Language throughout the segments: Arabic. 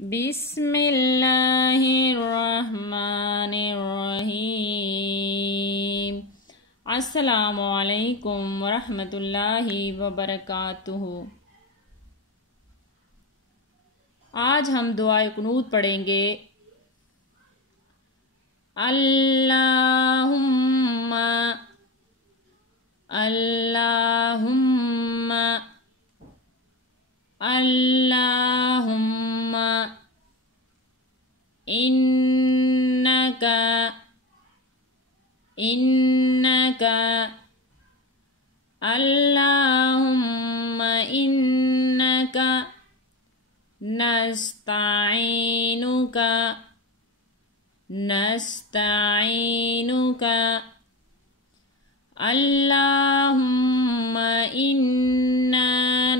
بسم اللہ الرحمن الرحیم۔ السلام علیکم ورحمۃ اللہ وبرکاتہ۔ آج ہم دعائے قنوت پڑھیں گے۔ اللہم اللہم اللہم انک اللہم انک نستعینک اللہم انا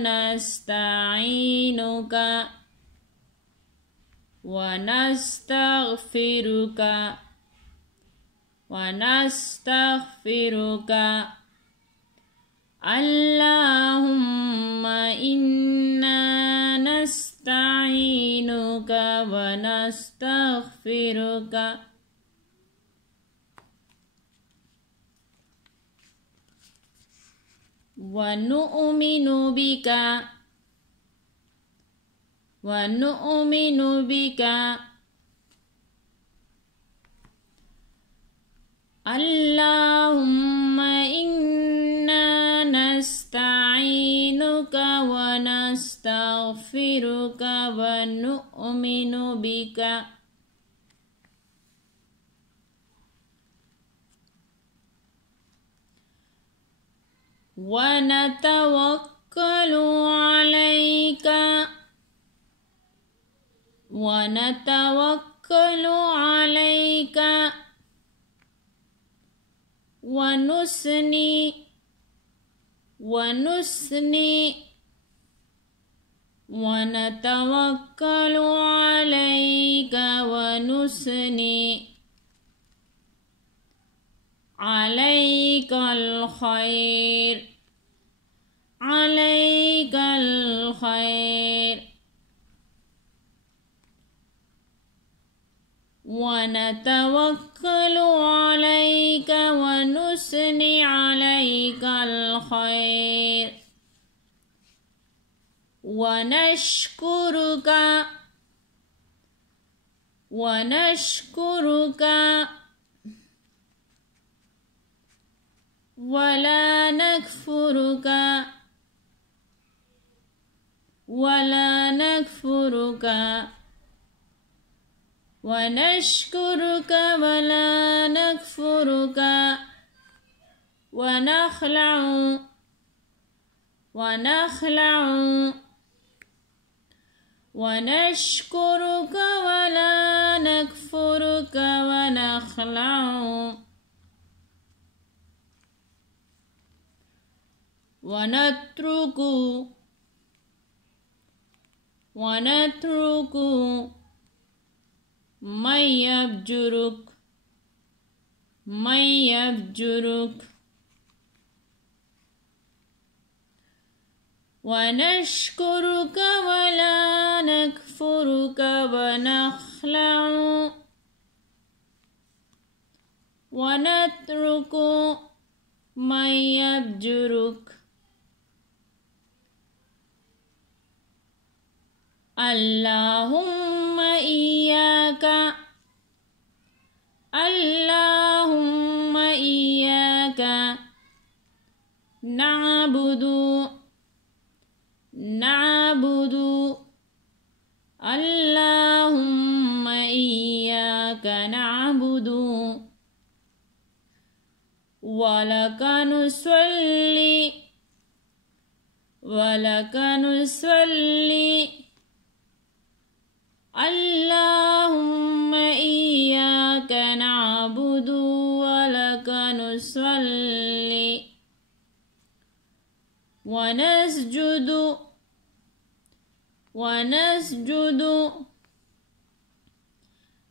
نستعینک ونستغفرک اللہم انا نستعینک ونستغفرک ونؤمن بک اللہم انا نستعینک ونستغفرک ونؤمن بک ونتوکل علیک ونثنی ونتوکل علیک ونثنی علیک الخیر ونتوکل علیک ونثنی علیک الخیر ونشکرک ولا نکفرک ونشکرک ولا نکفرک ونخلع ونشکرک ولا نکفرک ونخلع ونترک من یفجرک ونشکرک ولا نکفرک ونخلع ونترک من یفجرک اللہم ایاک نعبد اللہم ایاک نعبد ولک نصلی اللہم ایاک نعبد ولک نصلی ونسجد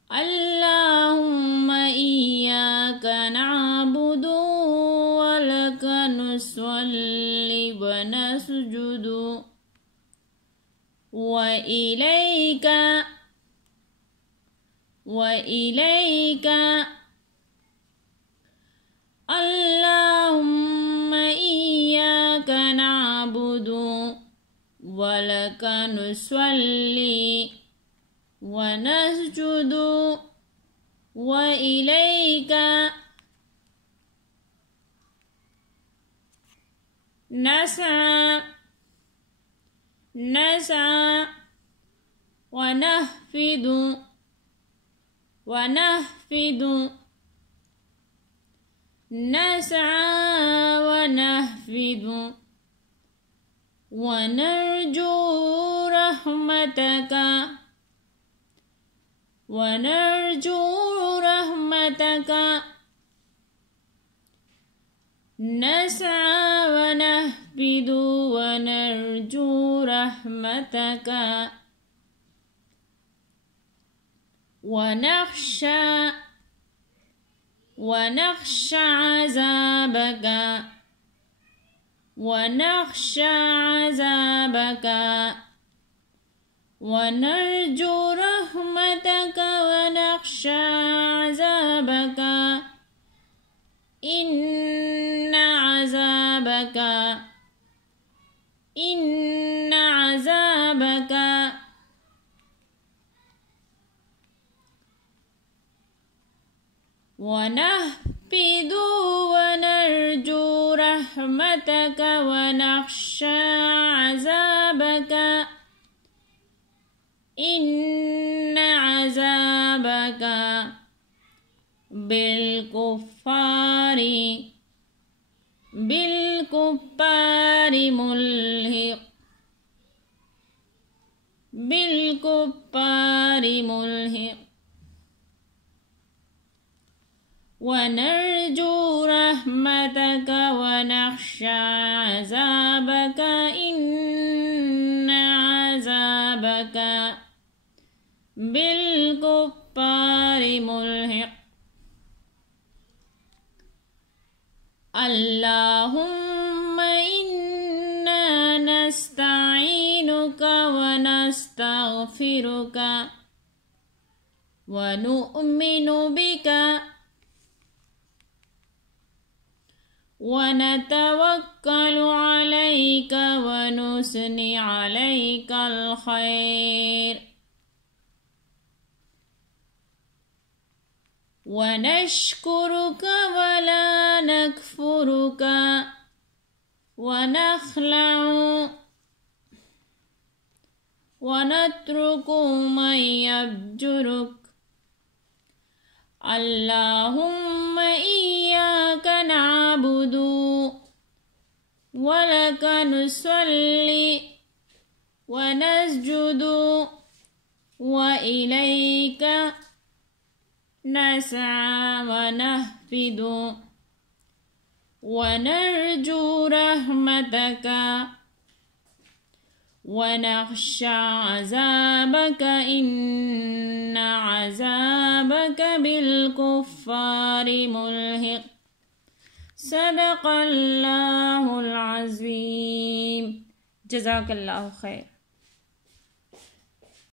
اللہم ایاک نعبد ولک نصلی ونسجد وإليك وإليك اللهم إياك نعبد ولك نصلي ونسجد وإليك نسعى ونهفد نسعى ونهفد ونرجو رحمتك نسعى ونهفد ونرجو رحمتك ونخشى عذابك ونرجو رحمتك ونخشى عذابك إن عذابك ونهفد ونرجو رحمتك ونخشى عذابك إن عذابك بالكفار ملحق ونرجو رحمتك ونخشى عذابك إن عذابك بالكفار ملحق اللهم إنا نستعينك ونستغفرك ونؤمن بك ونتوكل عليك ونثني عليك الخير ونشكرك ولا نكفرك ونخلع ونترك من يفجرك اللهم إياك نعبد ولك نصلي ونسجد وإليك نسعى ونهفد ونرجو رحمتك ونخشى عذابك إن عذابك بالكفار ملحق صدق اللہ العظیم. جزاک اللہ خیر.